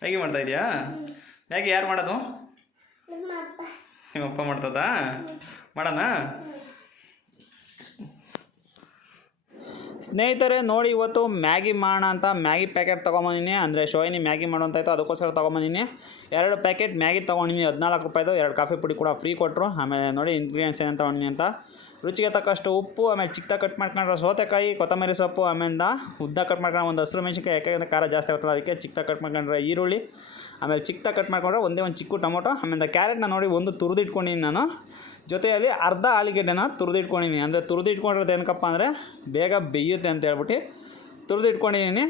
Maggi ಮಾಡ್ತಾ ಇದೆಯಾ? Maggi ಯಾರು ಮಾಡೋದು? ನಿಮ್ಮಪ್ಪ ಮಾಡ್ತದಾ? ಮಾಡೋಣ ಸ್ನೇಹಿತರೆ. ನೋಡಿ, ಇವತ್ತು ಮ್ಯಾಗಿ ಮಾಡೋಣ ಅಂತ ಮ್ಯಾಗಿ ಪ್ಯಾಕೆಟ್ ತೊಗೊಂಬಂದಿನಿ. ಅಂದರೆ ಶೋಯಿನಿ ಮ್ಯಾಗಿ ಮಾಡೋಂತಾಯಿತು, ಅದಕ್ಕೋಸ್ಕರ ತೊಗೊಂಬಂದಿನಿ. 2 ಪ್ಯಾಕೆಟ್ ಮ್ಯಾಗಿ ತೊಗೊಂಡಿನಿ, 14 ರೂಪಾಯಿದು. 2 ಕಾಫಿ ಪುಡಿ ಕೂಡ ಫ್ರೀ ಕೊಟ್ಟರು. ಆಮೇಲೆ ನೋಡಿ ಇಂಗ್ರೀಡಿಯೆಂಟ್ಸ್ ಏನು ತೊಗೊಂಡಿನಿ ಅಂತ. ರುಚಿಗೆ ತಕ್ಕಷ್ಟು ಉಪ್ಪು, ಆಮೇಲೆ ಚಿಕ್ಕದಾಗಿ ಕಟ್ ಮಾಡ್ಕೊಂಡ್ರೆ ಸೌತೆಕಾಯಿ, ಕೊತ್ತಂಬರಿ ಸೊಪ್ಪು, ಆಮೇಲೆ ಉದ್ದ ಕಟ್ ಮಾಡ್ಕೊಂಡು ಒಂದು ಹಸಿರು ಮೆಣಸಿನ್ಕಾಯಿ, ಯಾಕೆಂದರೆ ಖಾರ ಜಾಸ್ತಿ ಆಗುತ್ತಲ್ಲ ಅದಕ್ಕೆ. ಚಿಕ್ಕದಾಗಿ ಕಟ್ ಮಾಡ್ಕೊಂಡ್ರೆ ಈರುಳ್ಳಿ, ಆಮೇಲೆ ಚಿಕ್ಕದಾಗಿ ಕಟ್ ಮಾಡ್ಕೊಂಡ್ರೆ ಒಂದು ಚಿಕ್ಕ ಟೊಮೊಟೊ, ಆಮೇಲೆ ಕ್ಯಾರೆಟ್ನ ನೋಡಿ ಒಂದು ತುರಿದಿಟ್ಕೊಂಡಿನಿ ನಾನು. ಜೊತೆಯಲ್ಲಿ ಅರ್ಧ ಆಲೂಗೆಡ್ಡೆನ ತುರಿದಿಟ್ಕೊಂಡಿದ್ದೀನಿ. ಅಂದರೆ ತುರಿದಿಟ್ಕೊಂಡಿರೋದು ಏನಕ್ಕಪ್ಪ ಅಂದರೆ ಬೇಗ ಬೇಯುತ್ತೆ ಅಂತ ಹೇಳ್ಬಿಟ್ಟು ತುರಿದಿಟ್ಕೊಂಡಿದ್ದೀನಿ.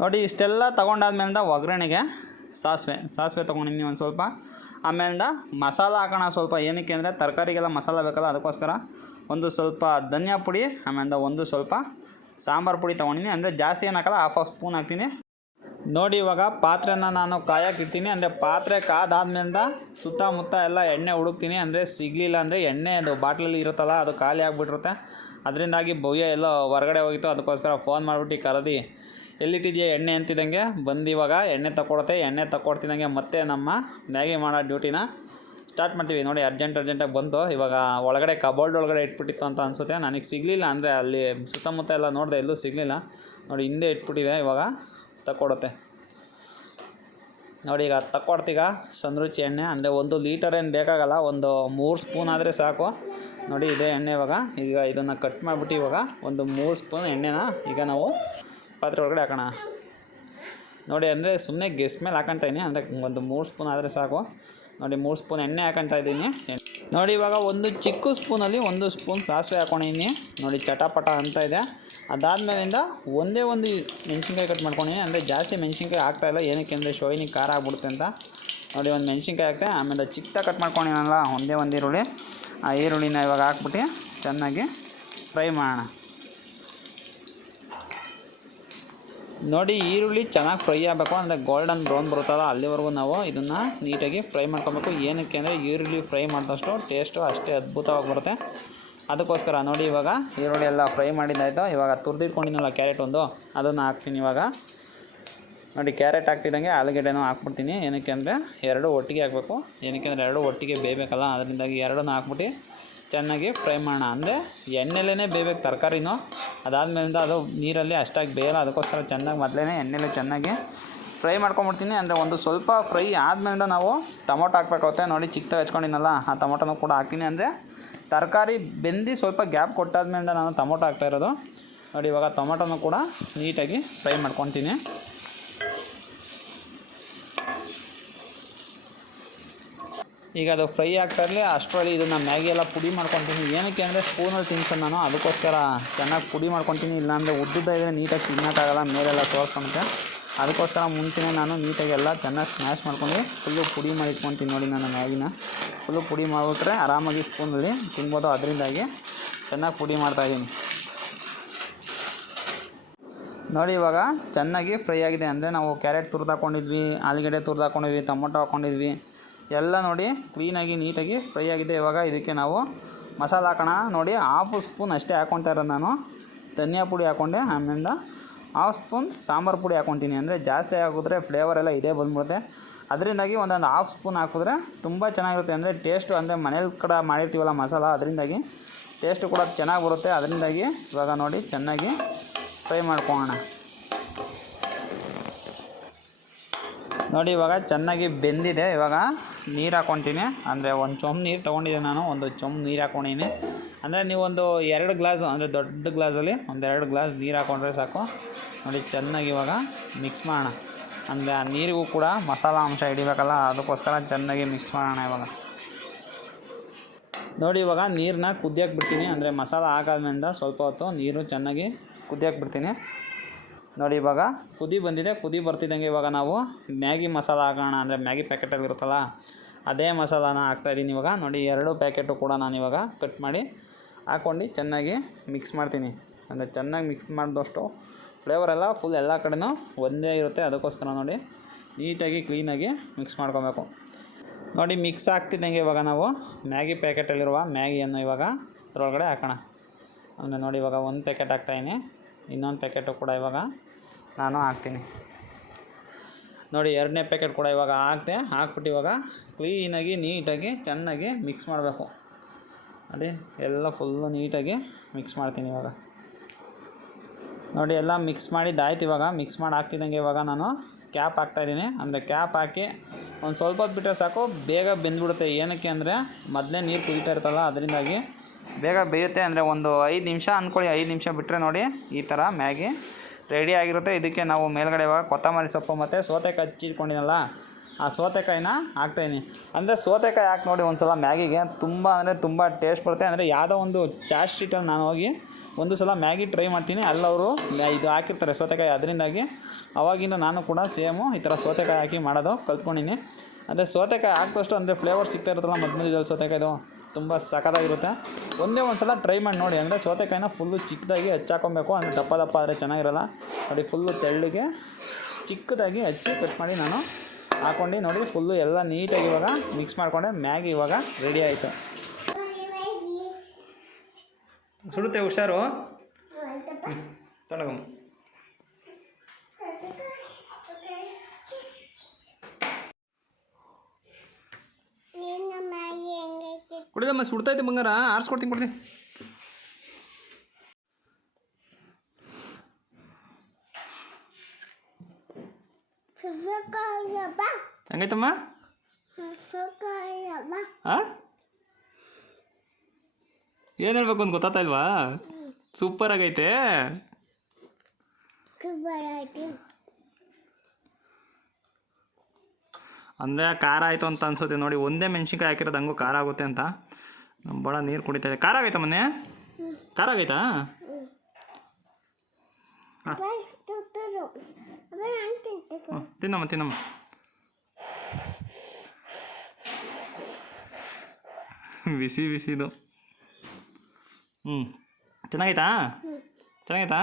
ನೋಡಿ, ಇಷ್ಟೆಲ್ಲ ತೊಗೊಂಡಾದ್ಮೇಲಿಂದ ಒಗ್ಗರಣೆಗೆ ಸಾಸಿವೆ ತೊಗೊಂಡಿದ್ದೀನಿ ಒಂದು ಸ್ವಲ್ಪ. ಆಮೇಲಿಂದ ಮಸಾಲ ಹಾಕೋಣ ಸ್ವಲ್ಪ. ಏನಕ್ಕೆ ಅಂದರೆ ತರಕಾರಿಗೆಲ್ಲ ಮಸಾಲ ಬೇಕಲ್ಲ, ಅದಕ್ಕೋಸ್ಕರ ಒಂದು ಸ್ವಲ್ಪ ಧನಿಯಾ ಪುಡಿ, ಆಮೇಲಿಂದ ಒಂದು ಸ್ವಲ್ಪ ಸಾಂಬಾರು ಪುಡಿ ತೊಗೊಂಡಿನಿ. ಅಂದರೆ ಜಾಸ್ತಿ ಏನು ಹಾಕಲ್ಲ, ಹಾಫ್ ಸ್ಪೂನ್ ಹಾಕ್ತೀನಿ. ನೋಡಿ, ಇವಾಗ ಪಾತ್ರೆನ ನಾನು ಕಾಯಕ್ಕಿಡ್ತೀನಿ. ಅಂದರೆ ಪಾತ್ರೆ ಕಾದಾದ್ಮೇಲಿಂದ ಸುತ್ತಮುತ್ತ ಎಲ್ಲ ಎಣ್ಣೆ ಹುಡುಕ್ತೀನಿ. ಅಂದರೆ ಸಿಗಲಿಲ್ಲ ಅಂದರೆ ಎಣ್ಣೆ ಅದು ಬಾಟ್ಲಲ್ಲಿ ಇರುತ್ತಲ್ಲ, ಅದು ಖಾಲಿ ಆಗಿಬಿಟ್ಟಿರುತ್ತೆ. ಅದರಿಂದಾಗಿ ಭವ್ಯ ಎಲ್ಲ ಹೊರಗಡೆ ಹೋಗಿತ್ತು. ಅದಕ್ಕೋಸ್ಕರ ಫೋನ್ ಮಾಡಿಬಿಟ್ಟು ಕರೆದು ಎಲ್ಲಿಟ್ಟಿದೆಯಾ ಎಣ್ಣೆ ಅಂತಿದ್ದಂಗೆ ಬಂದು ಇವಾಗ ಎಣ್ಣೆ ತಗೊಡುತ್ತೆ. ಎಣ್ಣೆ ತಗೊಡ್ತಿದ್ದಂಗೆ ಮತ್ತೆ ನಮ್ಮ ಮ್ಯಾಗಿ ಮಾಡೋ ಡ್ಯೂಟಿನ ಸ್ಟಾರ್ಟ್ ಮಾಡ್ತೀವಿ. ನೋಡಿ, ಅರ್ಜೆಂಟಾಗಿ ಬಂತು. ಇವಾಗ ಒಳಗಡೆ ಕಬೋರ್ಡ್ ಒಳಗಡೆ ಇಟ್ಬಿಟ್ಟಿತ್ತು ಅಂತ ಅನಿಸುತ್ತೆ. ನನಗೆ ಸಿಗಲಿಲ್ಲ. ಅಂದರೆ ಅಲ್ಲಿ ಸುತ್ತಮುತ್ತ ಎಲ್ಲ ನೋಡಿದೆ, ಎಲ್ಲೂ ಸಿಗಲಿಲ್ಲ. ನೋಡಿ, ಹಿಂದೆ ಇಟ್ಬಿಟ್ಟಿದೆ. ಇವಾಗ ತಗೊಡುತ್ತೆ. ನೋಡಿ, ಈಗ ತಗೊಡ್ತೀಗ ಸಂದರುಚಿ ಎಣ್ಣೆ. ಅಂದರೆ 1 ಲೀಟರ್ ಏನು ಬೇಕಾಗಲ್ಲ, ಒಂದು 3 ಸ್ಪೂನ್ ಆದರೆ ಸಾಕು. ನೋಡಿ, ಇದೇ ಎಣ್ಣೆ. ಈಗ ಇದನ್ನು ಕಟ್ ಮಾಡಿಬಿಟ್ಟು ಇವಾಗ ಒಂದು 3 ಸ್ಪೂನ್ ಎಣ್ಣೆನ ಈಗ ನಾವು ಪಾತ್ರೆ ಒಳಗಡೆ ಹಾಕೋಣ. ನೋಡಿ, ಅಂದರೆ ಸುಮ್ಮನೆ ಗೆಸ್ ಮೇಲೆ ಹಾಕೊಳ್ತಾಯಿನಿ. ಅಂದರೆ ಒಂದು 3 ಸ್ಪೂನ್ ಆದರೆ ಸಾಕು. ನೋಡಿ, 3 ಸ್ಪೂನ್ ಎಣ್ಣೆ ಹಾಕೊಳ್ತಾ ಇದ್ದೀನಿ. ನೋಡಿ, ಇವಾಗ ಒಂದು ಚಿಕ್ಕ ಸ್ಪೂನಲ್ಲಿ 1 ಸ್ಪೂನ್ ಸಾಸಿವೆ ಹಾಕ್ಕೊಂಡಿದ್ದೀನಿ. ನೋಡಿ, ಚಟಪಟ ಅಂತ ಇದೆ. ಅದಾದಮೇಲಿಂದ ಒಂದು ಮೆಣಸಿನ್ಕಾಯಿ ಕಟ್ ಮಾಡ್ಕೊಂಡಿದ್ದೀನಿ. ಅಂದರೆ ಜಾಸ್ತಿ ಮೆಣಸಿನ್ಕಾಯಿ ಹಾಕ್ತಾಯಿಲ್ಲ, ಏನಕ್ಕೆ ಅಂದರೆ ಶೋಯಿನಿ ಖಾರ ಆಗ್ಬಿಡುತ್ತೆ ಅಂತ. ನೋಡಿ, ಒಂದು ಮೆಣಸಿನ್ಕಾಯಿ ಹಾಕ್ತೆ. ಆಮೇಲೆ ಚಿಕ್ಕದಾಗಿ ಕಟ್ ಮಾಡ್ಕೊಂಡಿದ್ದೀನಲ್ಲ ಒಂದು ಈರುಳ್ಳಿ, ಆ ಈರುಳ್ಳಿನ ಇವಾಗ ಹಾಕ್ಬಿಟ್ಟು ಚೆನ್ನಾಗಿ ಫ್ರೈ ಮಾಡೋಣ. ನೋಡಿ, ಈರುಳ್ಳಿ ಚೆನ್ನಾಗಿ ಫ್ರೈ ಆಗಬೇಕು. ಅಂದರೆ ಗೋಲ್ಡನ್ ಬ್ರೌನ್ ಬರುತ್ತಲ್ಲ, ಅಲ್ಲಿವರೆಗೂ ನಾವು ಇದನ್ನು ನೀಟಾಗಿ ಫ್ರೈ ಮಾಡ್ಕೊಬೇಕು. ಏನಕ್ಕೆ ಅಂದರೆ ಈರುಳ್ಳಿ ಫ್ರೈ ಮಾಡಿದಷ್ಟು ಟೇಸ್ಟು ಅಷ್ಟೇ ಅದ್ಭುತವಾಗಿ ಬರುತ್ತೆ. ಅದಕ್ಕೋಸ್ಕರ ನೋಡಿ, ಇವಾಗ ಈರುಳ್ಳಿ ಎಲ್ಲ ಫ್ರೈ ಮಾಡಿದ್ದಾಯಿತು. ಇವಾಗ ತುರಿದಿಟ್ಕೊಂಡಿನಲ್ಲ ಕ್ಯಾರೆಟ್ ಅದನ್ನು ಹಾಕ್ತೀನಿ ಇವಾಗ. ನೋಡಿ, ಕ್ಯಾರೆಟ್ ಹಾಕ್ತಿದ್ದಂಗೆ ಆಲೂಗೆಡ್ಡೆನೂ ಹಾಕ್ಬಿಡ್ತೀನಿ. ಏನಕ್ಕೆ ಅಂದರೆ 2 ಒಟ್ಟಿಗೆ ಹಾಕಬೇಕು. ಏನಕ್ಕೆ ಅಂದರೆ 2 ಒಟ್ಟಿಗೆ ಬೇಯಬೇಕಲ್ಲ, ಅದರಿಂದಾಗಿ 2 ಹಾಕ್ಬಿಟ್ಟು ಚೆನ್ನಾಗಿ ಫ್ರೈ ಮಾಡೋಣ. ಅಂದರೆ ಎಣ್ಣೆಲೇ ಬೇಯಬೇಕು ತರಕಾರಿನೂ. ಅದಾದಮೇಲಿಂದ ಅದು ನೀರಲ್ಲಿ ಅಷ್ಟಾಗಿ ಬೇಯಲ್ಲ, ಅದಕ್ಕೋಸ್ಕರ ಚೆನ್ನಾಗಿ ಮೊದಲೇ ಎಣ್ಣೆಲೆ ಚೆನ್ನಾಗಿ ಫ್ರೈ ಮಾಡ್ಕೊಂಬಿಡ್ತೀನಿ. ಅಂದರೆ ಒಂದು ಸ್ವಲ್ಪ ಫ್ರೈ ಆದಮೇಲಿಂದ ನಾವು ಟೊಮೊಟೊ ಹಾಕ್ಬೇಕಾಗುತ್ತೆ. ನೋಡಿ, ಚಿಕ್ಕದಾಗಿ ಹಚ್ಕೊಂಡಿನಲ್ಲ ಆ ಟೊಮೊಟೊನೂ ಕೂಡ ಹಾಕ್ತೀನಿ. ಅಂದರೆ ತರಕಾರಿ ಬೆಂದು ಸ್ವಲ್ಪ ಗ್ಯಾಪ್ ಕೊಟ್ಟಾದ್ಮೇಲಿಂದ ನಾನು ಟೊಮೊಟೊ ಹಾಕ್ತಾಯಿರೋದು. ನೋಡಿ, ಇವಾಗ ಟೊಮೊಟೊನೂ ಕೂಡ ನೀಟಾಗಿ ಫ್ರೈ ಮಾಡ್ಕೊತೀನಿ. ಈಗ ಅದು ಫ್ರೈ ಆಗ್ತಾ ಇರಲಿ, ಅಷ್ಟರಲ್ಲಿ ಇದನ್ನು ಮ್ಯಾಗಿ ಎಲ್ಲ ಪುಡಿ ಮಾಡ್ಕೊತೀನಿ. ಏನಕ್ಕೆ ಅಂದರೆ ಸ್ಪೂನಲ್ಲಿ ತಿನ್ಸೋದು ನಾನು, ಅದಕ್ಕೋಸ್ಕರ ಚೆನ್ನಾಗಿ ಪುಡಿ ಮಾಡ್ಕೊತೀನಿ. ಇಲ್ಲಾಂದರೆ ಉದ್ದುದ್ದಾಗಿದ್ರೆ ನೀಟಾಗಿ ತಿನ್ನೋಕ್ಕಾಗಲ್ಲ, ಮೇಲೆಲ್ಲ ಸೋರ್ಸ್ಕೊಂತೆ. ಅದಕ್ಕೋಸ್ಕರ ಮುಂಚೆನೇ ನಾನು ನೀಟಾಗಿ ಎಲ್ಲ ಚೆನ್ನಾಗಿ ಸ್ಮ್ಯಾಶ್ ಮಾಡ್ಕೊಂಡು ಫುಲ್ಲು ಪುಡಿ ಮಾಡಿ ಇಟ್ಕೊತೀನಿ. ನೋಡಿ, ನಾನು ಮ್ಯಾಗಿನ ಫುಲ್ಲು ಪುಡಿ ಮಾಡಿಬಿಟ್ರೆ ಆರಾಮಾಗಿ ಸ್ಪೂನಲ್ಲಿ ತಿನ್ಬೋದು. ಅದರಿಂದಾಗಿ ಚೆನ್ನಾಗಿ ಪುಡಿ ಮಾಡ್ತಾಯಿದ್ದೀನಿ. ನೋಡಿ, ಇವಾಗ ಚೆನ್ನಾಗಿ ಫ್ರೈ ಆಗಿದೆ. ಅಂದರೆ ನಾವು ಕ್ಯಾರೆಟ್ ತುರಿದಾಕೊಂಡಿದ್ವಿ, ಆಲೂಗಡ್ಡೆ ತುರಿದಾಕೊಂಡಿದ್ವಿ, ಟೊಮೊಟೊ ಹಾಕ್ಕೊಂಡಿದ್ವಿ, ಎಲ್ಲ ನೋಡಿ ಕ್ಲೀನಾಗಿ ನೀಟಾಗಿ ಫ್ರೈ ಆಗಿದೆ. ಇವಾಗ ಇದಕ್ಕೆ ನಾವು ಮಸಾಲ ಹಾಕೋಣ. ನೋಡಿ, 1/2 ಸ್ಪೂನ್ ಅಷ್ಟೇ ಹಾಕ್ಕೊತಾ ಇರೋದು ನಾನು. ಧನಿಯಾ ಪುಡಿ ಹಾಕ್ಕೊಂಡೆ. ಆಮೇಲೆ 1/2 ಸ್ಪೂನ್ ಸಾಂಬಾರು ಪುಡಿ ಹಾಕ್ಕೊತೀನಿ. ಅಂದರೆ ಜಾಸ್ತಿ ಹಾಕಿದ್ರೆ ಫ್ಲೇವರ್ ಎಲ್ಲ ಇದೇ ಬಂದ್ಬಿಡುತ್ತೆ. ಅದರಿಂದಾಗಿ ಒಂದು 1/2 ಸ್ಪೂನ್ ಹಾಕಿದ್ರೆ ತುಂಬ ಚೆನ್ನಾಗಿರುತ್ತೆ. ಅಂದರೆ ಟೇಸ್ಟು, ಅಂದರೆ ಮನೇಲಿ ಕಡೆ ಮಾಡಿರ್ತೀವಲ್ಲ ಮಸಾಲ, ಅದರಿಂದಾಗಿ ಟೇಸ್ಟು ಕೂಡ ಚೆನ್ನಾಗಿ ಬರುತ್ತೆ. ಅದರಿಂದಾಗಿ ಇವಾಗ ನೋಡಿ ಚೆನ್ನಾಗಿ ಫ್ರೈ ಮಾಡ್ಕೊಳ್ಳೋಣ. ನೋಡಿ, ಇವಾಗ ಚೆನ್ನಾಗಿ ಬೆಂದಿದೆ. ಇವಾಗ ನೀರು ಹಾಕ್ಕೊತೀನಿ. ಅಂದರೆ ಒಂದು ಚೊಂಬು ನೀರು ತೊಗೊಂಡಿದ್ದೆ ನಾನು, ಒಂದು ಚೊಂಬು ನೀರು ಹಾಕ್ಕೊಂಡಿದ್ದೀನಿ. ಅಂದರೆ ನೀವು ಒಂದು 2 ಗ್ಲಾಸು, ಅಂದರೆ ದೊಡ್ಡ ಗ್ಲಾಸಲ್ಲಿ ಒಂದು 2 ಗ್ಲಾಸ್ ನೀರು ಹಾಕ್ಕೊಂಡ್ರೆ ಸಾಕು. ನೋಡಿ, ಚೆನ್ನಾಗಿ ಇವಾಗ ಮಿಕ್ಸ್ ಮಾಡೋಣ. ಅಂದರೆ ಆ ನೀರಿಗೂ ಕೂಡ ಮಸಾಲ ಅಂಶ ಹಿಡಿಬೇಕಲ್ಲ, ಅದಕ್ಕೋಸ್ಕರ ಚೆನ್ನಾಗಿ ಮಿಕ್ಸ್ ಮಾಡೋಣ. ಇವಾಗ ನೋಡಿ, ಇವಾಗ ನೀರನ್ನ ಕುದಿಯೋಕೆ ಬಿಡ್ತೀನಿ. ಅಂದರೆ ಮಸಾಲ ಹಾಕಾದ್ಮೇಲೆ ಸ್ವಲ್ಪ ಹೊತ್ತು ನೀರು ಚೆನ್ನಾಗಿ ಕುದಿಯೋಕೆ ಬಿಡ್ತೀನಿ. ನೋಡಿ, ಇವಾಗ ಕುದಿ ಬಂದಿದೆ. ಕುದಿ ಬರ್ತಿದ್ದಂಗೆ ಇವಾಗ ನಾವು ಮ್ಯಾಗಿ ಮಸಾಲ ಹಾಕೋಣ. ಅಂದರೆ ಮ್ಯಾಗಿ ಪ್ಯಾಕೆಟಲ್ಲಿ ಇರುತ್ತಲ್ಲ, ಅದೇ ಮಸಾಲಾನ ಹಾಕ್ತಾಯಿದ್ದೀನಿ ಇವಾಗ. ನೋಡಿ, 2 ಪ್ಯಾಕೆಟು ಕೂಡ ನಾನು ಇವಾಗ ಕಟ್ ಮಾಡಿ ಹಾಕ್ಕೊಂಡು ಚೆನ್ನಾಗಿ ಮಿಕ್ಸ್ ಮಾಡ್ತೀನಿ. ಅಂದರೆ ಚೆನ್ನಾಗಿ ಮಿಕ್ಸ್ ಮಾಡಿದಷ್ಟು ಫ್ಲೇವರೆಲ್ಲ ಫುಲ್ ಎಲ್ಲ ಕಡೆನೂ ಒಂದೇ ಇರುತ್ತೆ. ಅದಕ್ಕೋಸ್ಕರ ನೋಡಿ ನೀಟಾಗಿ ಕ್ಲೀನಾಗಿ ಮಿಕ್ಸ್ ಮಾಡ್ಕೊಬೇಕು. ನೋಡಿ, ಮಿಕ್ಸ್ ಆಗ್ತಿದ್ದಂಗೆ ಇವಾಗ ನಾವು ಮ್ಯಾಗಿ ಪ್ಯಾಕೆಟಲ್ಲಿರುವ ಮ್ಯಾಗಿಯನ್ನು ಇವಾಗ ಅದರೊಳಗಡೆ ಹಾಕೋಣ. ಅಂದರೆ ನೋಡಿ, ಇವಾಗ 1 ಪ್ಯಾಕೆಟ್ ಹಾಕ್ತಾಯಿದ್ದೀನಿ. ಇನ್ನೊಂದು ಪ್ಯಾಕೆಟು ಕೂಡ ಇವಾಗ ನಾನು ಹಾಕ್ತೀನಿ. ನೋಡಿ ಎರಡನೇ ಪ್ಯಾಕೆಟ್ ಕೂಡ ಇವಾಗ ಹಾಕ್ಬಿಟ್ಟು ಇವಾಗ ಕ್ಲೀನಾಗಿ ನೀಟಾಗಿ ಚೆನ್ನಾಗಿ ಮಿಕ್ಸ್ ಮಾಡಬೇಕು. ನೋಡಿ ಎಲ್ಲ ಫುಲ್ಲು ನೀಟಾಗಿ ಮಿಕ್ಸ್ ಮಾಡ್ತೀನಿ ಇವಾಗ. ನೋಡಿ ಎಲ್ಲ ಮಿಕ್ಸ್ ಮಾಡಿದ್ದಾಯ್ತು. ಇವಾಗ ಮಿಕ್ಸ್ ಮಾಡಿ ಹಾಕ್ತಿದ್ದಂಗೆ ಇವಾಗ ನಾನು ಕ್ಯಾಪ್ ಹಾಕ್ತಾಯಿದ್ದೀನಿ. ಅಂದರೆ ಕ್ಯಾಪ್ ಹಾಕಿ ಒಂದು ಸ್ವಲ್ಪ ಹೊತ್ತು ಬಿಟ್ಟರೆ ಸಾಕು, ಬೇಗ ಬೆಂದ್ಬಿಡುತ್ತೆ. ಏನಕ್ಕೆ ಅಂದರೆ ಮೊದಲೇ ನೀರು ಕುದೀತಾ ಇರ್ತಲ್ಲ, ಅದರಿಂದಾಗಿ ಬೇಗ ಬೇಯುತ್ತೆ. ಅಂದರೆ ಒಂದು 5 ನಿಮಿಷ ಅಂದ್ಕೊಳ್ಳಿ, 5 ನಿಮಿಷ ಬಿಟ್ಟರೆ ನೋಡಿ ಈ ಥರ ಮ್ಯಾಗಿ ರೆಡಿ ಆಗಿರುತ್ತೆ. ಇದಕ್ಕೆ ನಾವು ಮೇಲ್ಗಡೆ ಇವಾಗ ಕೊತ್ತಂಬರಿ ಸೊಪ್ಪು ಮತ್ತು ಸೌತೆಕಾಯಿ ಹಚ್ಚಿಟ್ಕೊಂಡಿನಲ್ಲ, ಆ ಸೌತೆಕಾಯಿನ ಹಾಕ್ತಾಯಿದ್ದೀನಿ. ಅಂದರೆ ಸೌತೆಕಾಯಿ ಹಾಕಿ ನೋಡಿ ಒಂದು ಸಲ ಮ್ಯಾಗಿಗೆ ತುಂಬ ಅಂದರೆ ತುಂಬ ಟೇಸ್ಟ್ ಬರುತ್ತೆ. ಅಂದರೆ ಯಾವುದೋ ಒಂದು ಚಾಟ್ ಸ್ಟ್ರೀಟಲ್ಲಿ ನಾನು ಹೋಗಿ ಒಂದು ಸಲ ಮ್ಯಾಗಿ ಟ್ರೈ ಮಾಡ್ತೀನಿ, ಅಲ್ಲವರು ಇದು ಹಾಕಿರ್ತಾರೆ ಸೌತೆಕಾಯಿ. ಅದರಿಂದಾಗಿ ಅವಾಗಿಂದ ನಾನು ಕೂಡ ಸೇಮು ಈ ಥರ ಸೌತೆಕಾಯಿ ಹಾಕಿ ಮಾಡೋದು ಕಲ್ತ್ಕೊಂಡಿನಿ. ಅಂದರೆ ಸೌತೆಕಾಯಿ ಹಾಕಿದಷ್ಟು ಅಂದರೆ ಫ್ಲೇವರ್ ಸಿಗ್ತಾ ಇರುತ್ತಲ್ಲ ಮಧ್ಯದಲ್ಲಿ ಸೌತೆಕಾಯಿದು, ತುಂಬ ಸಖತ್ತಾಗಿರುತ್ತೆ. ಒಂದೇ ಒಂದು ಸಲ ಟ್ರೈ ಮಾಡಿ ನೋಡಿ. ಅಂದರೆ ಸೌತೆಕಾಯಿನ ಫುಲ್ಲು ಚಿಕ್ಕದಾಗಿ ಹಚ್ಚಾಕೊಬೇಕು, ಅಂದರೆ ದಪ್ಪ ದಪ್ಪ ಆದರೆ ಚೆನ್ನಾಗಿರಲ್ಲ. ನೋಡಿ ಫುಲ್ಲು ತೆಳ್ಳಗೆ ಚಿಕ್ಕದಾಗಿ ಹಚ್ಚಿ ಕಟ್ ಮಾಡಿ ನಾನು ಹಾಕ್ಕೊಂಡು ನೋಡಿ ಫುಲ್ಲು ಎಲ್ಲ ನೀಟಾಗಿ ಇವಾಗ ಮಿಕ್ಸ್ ಮಾಡಿಕೊಂಡೆ. ಮ್ಯಾಗಿ ಇವಾಗ ರೆಡಿ ಆಯಿತು. ಸುಡುತ್ತೆ, ಹುಷಾರು. ತೊಡಗಮ್ಮ. ಕುಡಿದಮ್ಮ, ಸುಡ್ತೈತೆ ಬಂಗಾರ, ಆರಿಸ್ಕೊಡ್ತೀನಿ, ಕೊಡ್ತೀನಿ. ಹೆಂಗೈತಮ್ಮ? ಹಾಂ, ಏನು ಹೇಳ್ಬೇಕು ಅಂತ ಗೊತ್ತಾಗ್ತಾ ಇಲ್ವಾ? ಸೂಪರ್ ಆಗೈತೆ. ಅಂದರೆ ಖಾರ ಆಯಿತು ಅಂತ ಅನ್ಸುತ್ತೆ ನೋಡಿ. ಒಂದೇ ಮೆಣಸಿನ್ಕಾಯಿ ಹಾಕಿರೋದು ಹಂಗೂ ಖಾರ ಆಗುತ್ತೆ ಅಂತ ನಮ್ಮ ಭಾಳ ನೀರು ಕುಡಿತಾ ಇದೆ. ಖಾರ ಆಗೈತಾ ಮೊನ್ನೆ? ಖಾರ ಆಗೈತಾ? ತಿನ್ನಮ್ಮ ತಿನ್ನಮ್ಮ. ಬಿಸಿ ಬಿಸಿದು. ಚೆನ್ನಾಗೈತಾ? ಚೆನ್ನಾಗೈತಾ?